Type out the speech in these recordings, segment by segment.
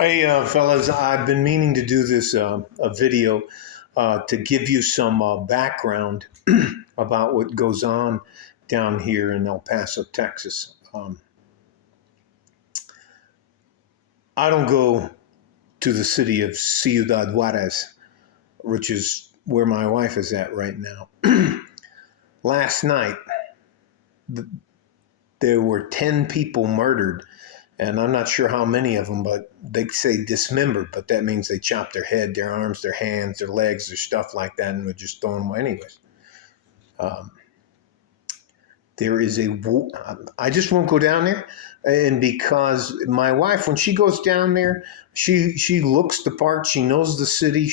Hey, fellas, I've been meaning to do this a video to give you some background about what goes on down here in El Paso, Texas. I don't go to the city of Ciudad Juarez, which is where my wife is at right now. Last night, there were 10 people murdered, and I'm not sure how many of them, but they say dismembered, but that means they chopped their head, their arms, their hands, their legs, their stuff like that, and would just throw them away anyways. There is I just won't go down there, and because my wife, when she goes down there, she looks the part, she knows the city,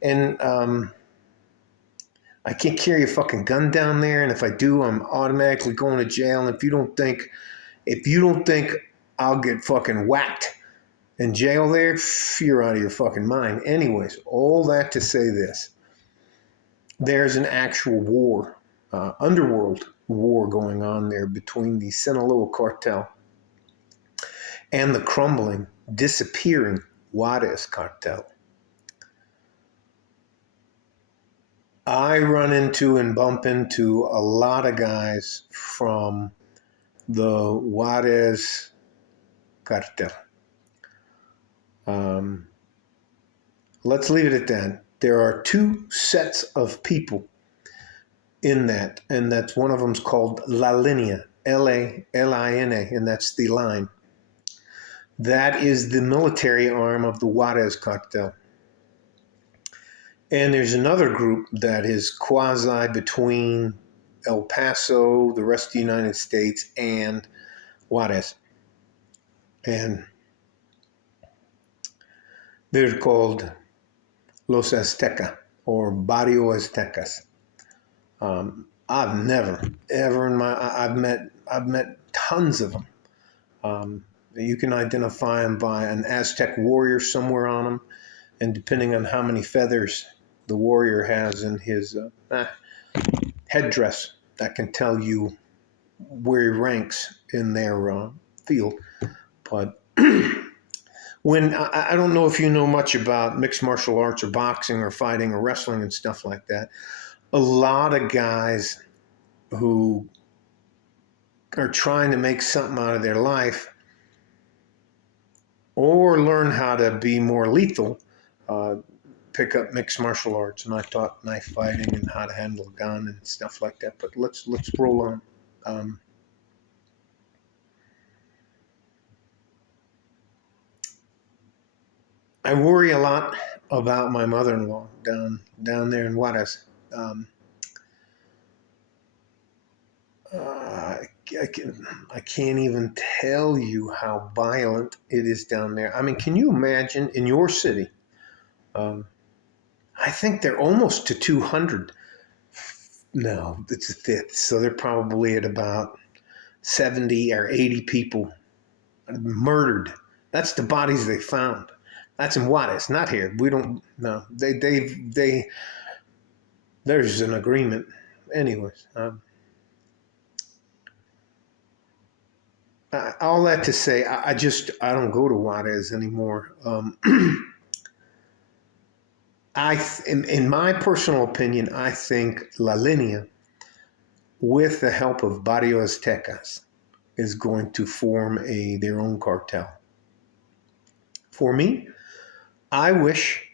and I can't carry a fucking gun down there, and if I do, I'm automatically going to jail. And if you don't think I'll get fucking whacked in jail there, you're out of your fucking mind. Anyways, all that to say this. There's an actual war, underworld war going on there between the Sinaloa cartel and the crumbling, disappearing Juarez cartel. I run into and bump into a lot of guys from the Juarez cartel. Let's leave it at that. There are two sets of people in that, and that's one of them's called La Linea, L-A-L-I-N-A, and that's the line. That is the military arm of the Juarez cartel. And there's another group that is quasi between El Paso, the rest of the United States, and Juarez. And they're called Los Azteca or Barrio Aztecas. I've never, ever in my, I've met tons of them. You can identify them by an Aztec warrior somewhere on them, and depending on how many feathers the warrior has in his headdress, that can tell you where he ranks in their field. But when I don't know if you know much about mixed martial arts or boxing or fighting or wrestling and stuff like that, a lot of guys who are trying to make something out of their life or learn how to be more lethal, pick up mixed martial arts, and I taught knife fighting and how to handle a gun and stuff like that. But let's roll on. I worry a lot about my mother-in-law down there in Juarez. I can't even tell you how violent it is down there. I mean, can you imagine in your city? I think they're almost to 200. No, it's a fifth. So they're probably at about 70 or 80 people murdered. That's the bodies they found. That's in Juarez, not here. We don't know. There's an agreement. Anyways, all that to say, I don't go to Juarez anymore. In my personal opinion, I think La Linea, with the help of Barrio Aztecas, is going to form their own cartel. For me, I wish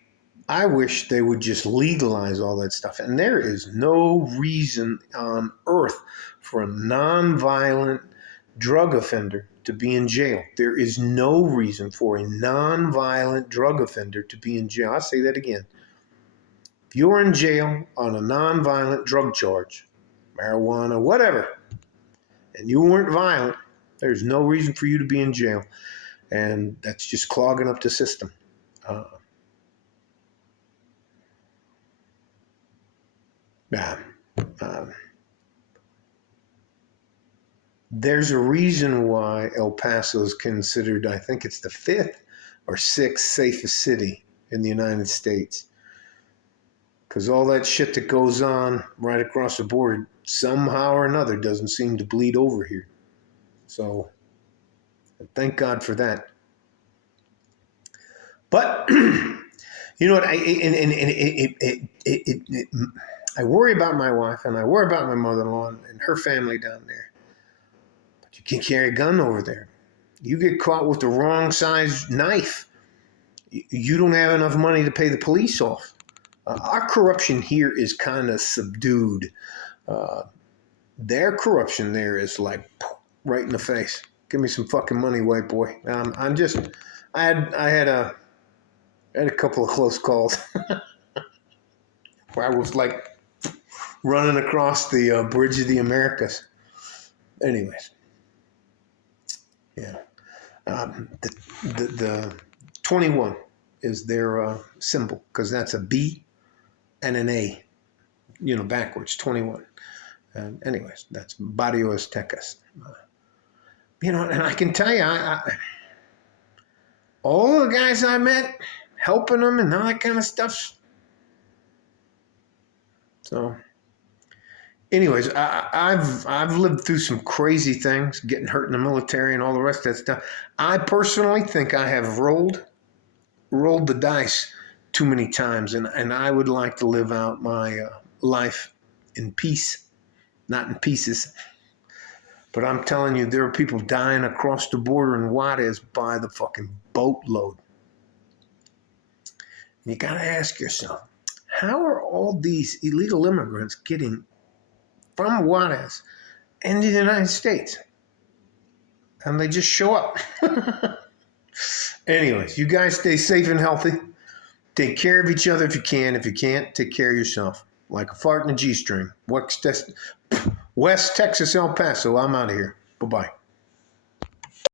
they would just legalize all that stuff. And there is no reason on earth for a nonviolent drug offender to be in jail. There is no reason for a nonviolent drug offender to be in jail. I'll say that again. If you're in jail on a nonviolent drug charge, marijuana, whatever, and you weren't violent, there's no reason for you to be in jail. And that's just clogging up the system. There's a reason why El Paso is considered, I think it's the 5th or 6th safest city in the United States. Because all that shit that goes on right across the border, somehow or another, doesn't seem to bleed over here. So, thank God for that. But you know what? I worry about my wife and I worry about my mother-in-law and her family down there. But you can't carry a gun over there. You get caught with the wrong size knife. You don't have enough money to pay the police off. Our corruption here is kind of subdued. Their corruption there is like right in the face. Give me some fucking money, white boy. I had a couple of close calls where I was like running across the bridge of the Americas. Anyways, yeah. The 21 is their symbol because that's a B and an A, backwards, 21. Anyways, that's Barrio Aztecas. And I can tell you, all the guys I met, helping them and all that kind of stuff. So, anyways, I've lived through some crazy things, getting hurt in the military and all the rest of that stuff. I personally think I have rolled the dice too many times, and I would like to live out my life in peace. Not in pieces. But I'm telling you, there are people dying across the border in Juarez by the fucking boatload. And you got to ask yourself, how are all these illegal immigrants getting from Juarez into the United States? And they just show up. Anyways, you guys stay safe and healthy. Take care of each other if you can. If you can't, take care of yourself. Like a fart in a G-string. West Texas, El Paso. I'm out of here. Bye-bye.